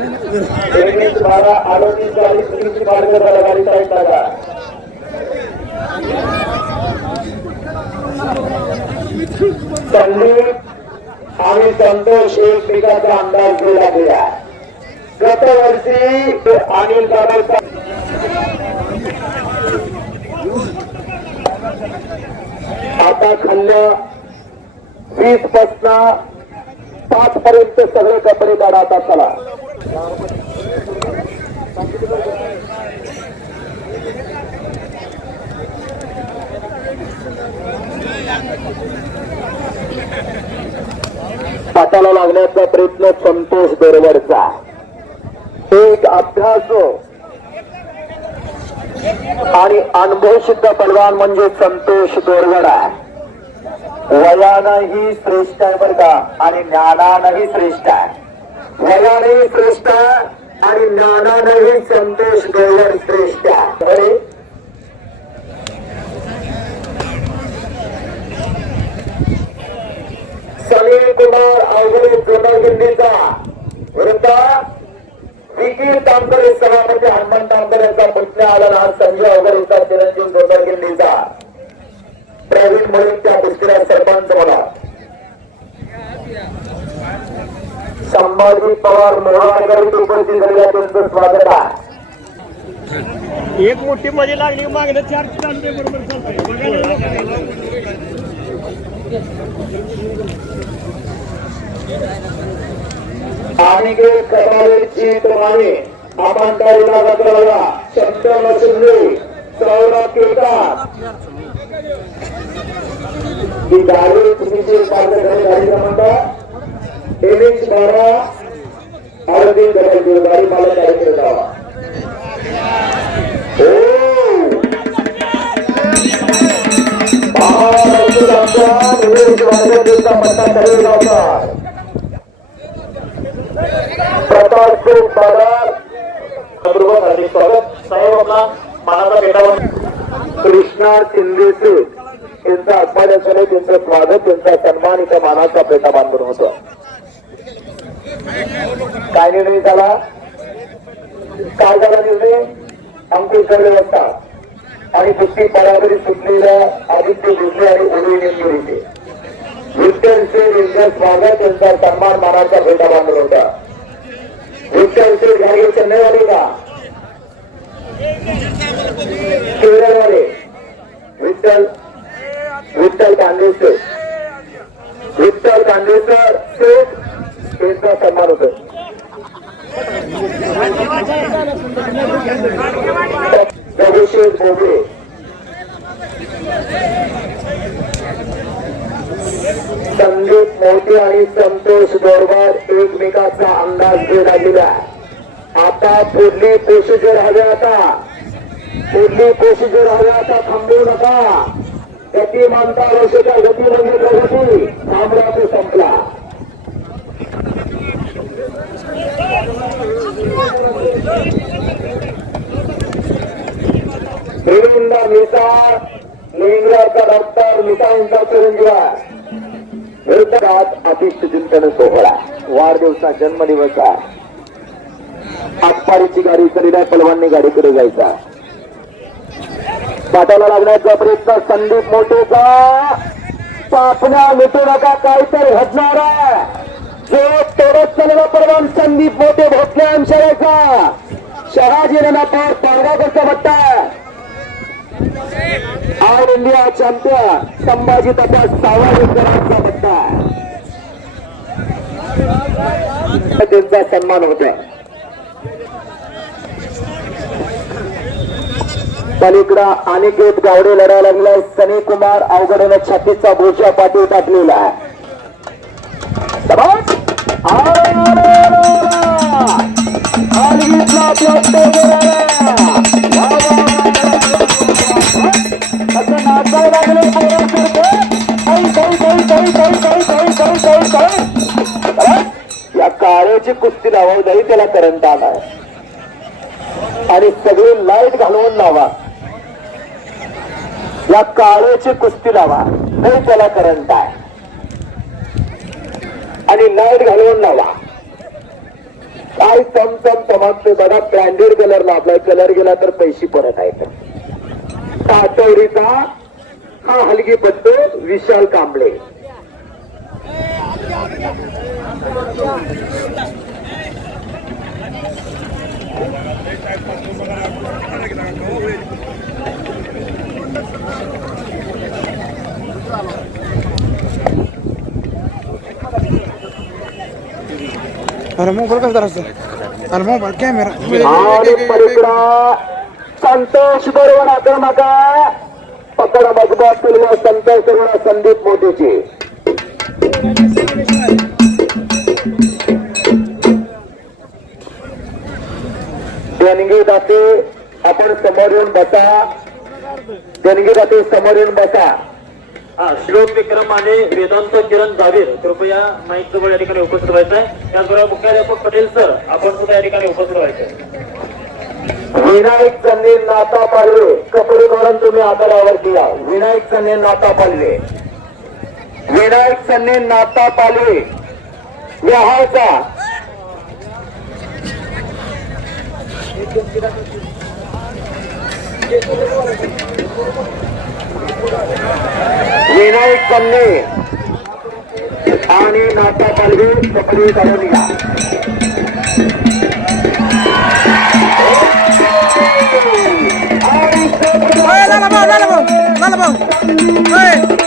तेवीस बारा अडोतीस चाळीस तीस मार्ग झाला गाडी साईड लागा संदीप आणि संतोष एकमेकाचा अंदाज दिला गेला गत वर्षी अनिल दादा आता खाल्ल्या वीस पासन पाच पर्यंत सगळे कपडे काढा आता चला पाटाला लागण्याचा प्रयत्न संतोष बरोबरचा एक अभ्यास हो. आणि अनुभव सिद्ध पलवान म्हणजे संतोष दोरवडा वयानंही श्रेष्ठ आहे बरं का? आणि ज्ञानानंही श्रेष्ठ आहे. भवानी श्रेष्ठ आणि नानानही संतोष दोरगड श्रेष्ठ. अरे, सलील कुमार अवघडे जोनगिंडीचा विरुद्ध विकी तांबरे सभापती हनुमान तांबरे यांचा पुतण्या आला. संजय अवघडेचा चिरंजीव जोनगिंडीचा प्रवीण म्हणून संभाजी पवार मोहानगर उपस्थित झालेल्या त्यांचं स्वागत आहे. एक मोठी मध्ये लागली मागणं चार चालते बरोबर आणि कटाळेची प्रमाणे आपण त्या विभागाचा बघा शब्द शिंदे सौरभ केळकर ही गाडी तुम्ही गाडी क्रमांक एम एच बारा आरोग्य डबल गाडी मला कार्यक्रम जावा प्रताप हार्दिक स्वागत साहेब आपला मानाचा कृष्णा शिंदेचे यांचा आत्महत्या झाले त्यांचं स्वागत त्यांचा सन्मान इथं मानाचा पेटा बांधून होतो. काय निर्णय झाला? काय झाला निर्णय? अंकुश खरडे वाजता आणि सुट्टी बराबरी सुटलेल्या आदित्य भोसले आणि उदय नेमगिरीचे विठ्ठल त्यांचं स्वागत त्यांचा सन्मान मानाचा पेटा बांधून होता. विठ्ठल शेठ गाडी चेन्नईवाले का? केरळवाले. विठ्ठल विठ्ठल कांदेसर विठ्ठल कांदेसर शेठ यांचा सन्मान होतो. अभिषेक बोबडे. संदीप मोदी आणि संतोष बरोबर एकमेकाचा अंदाज घेऊन आलेला आता पुढली प्रोसिजर हवी आता. पुढली प्रोसिजर हवी आता. थांबवू नका. गती मानता वर्षाच्या गती म्हणजे प्रगती. थांबला तो संपला. हिरुंदा नेता लिंगराचा डॉक्टर मिसाळांचा चिरंजीव विरुद्धात अतिष्ठ चिंतन सोहळा. वाढदिवसा जन्मदिवसा आत्मारीची गाडी करीला पलवांनी गाडीकडे जायचा. पाठाला लागण्याचा प्रयत्न संदीप मोठेचा. पापण्या लुटू नका काहीतरी घडणार जो तोडत चालला परवान संदीप मोठे भोसले अंशाचा शहाजी राणा पार पारगावरचा भट्टा ऑल इंडिया चॅम्पियन संभाजी तपास सावळकरांचा भट्टा त्यांचा सन्मान होता पलीकडं अनिकेत गावडे लढायला लागलाय. सनी कुमार अवघडीने छत्तीसचा भोशा पाठी टाकलेला आहे. या काळेची कुस्ती लावा दही त्याला करंट आलाय. आणि सगळी लाइट घालवून लावा. या काळेची कुस्ती लावा. नाही त्याला करंट आहे. आणि लाइट घालवून लावा काय तम चम चमकते बघा ब्रँडेड कलर लाभलाय. कलर गेला तर पैसे परत आहेत. तातवडीचा हा हलगी पत्तो विशाल कांबळे. अरे मोबाईल कसं धरायचं? अरे मोबाईल कॅमेरा. आणि पलीकडा संतोष बरोबर आक्रमक पकड मजबूत फिल्म संतोष बरोबर संदीप मोदीची. देणगी दाते आपण समोर येऊन बसा. देणगी दाते समोर येऊन बसा. हा श्लोक विक्रम आणि वेदांत किरण जावीर कृपया माईक जवळ या ठिकाणी उपस्थित व्हायचं आहे त्याचबरोबर मुख्याध्यापक पटेल सर आपण सुद्धा या ठिकाणी उपस्थित व्हायचं विनायक चंदे नाता पालवे कपडे काढून तुम्ही आदरावर दिला विनायक चंदे नाता पालवे विनायक चंदे नाता पालवे विहाचा विनायक कल्ले ठाणे नाटा पालवे पकडी कलोनिया Hey!